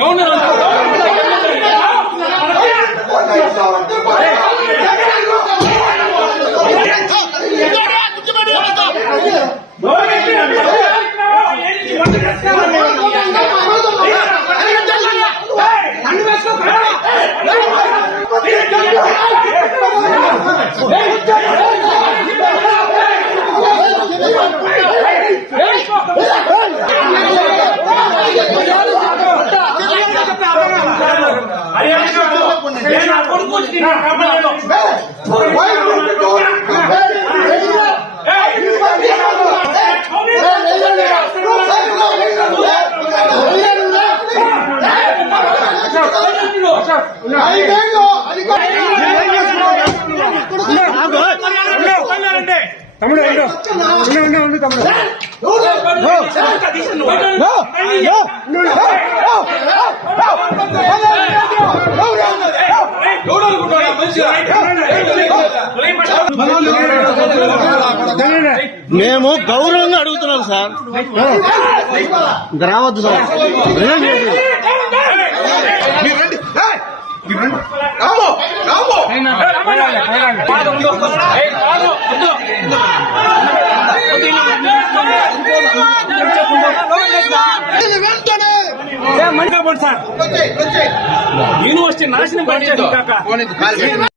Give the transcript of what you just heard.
Go now. తమ్ముడు ఉండు. ఉండు, ఉండు, తమ్ముడు. మేము గౌరవంగా అడుగుతున్నాం సార్. రావద్దు సార్. వెంటనే! పోండి సార్. ನೀನು ಅಷ್ಟೇ ನಾಶನ ಕಾಕ.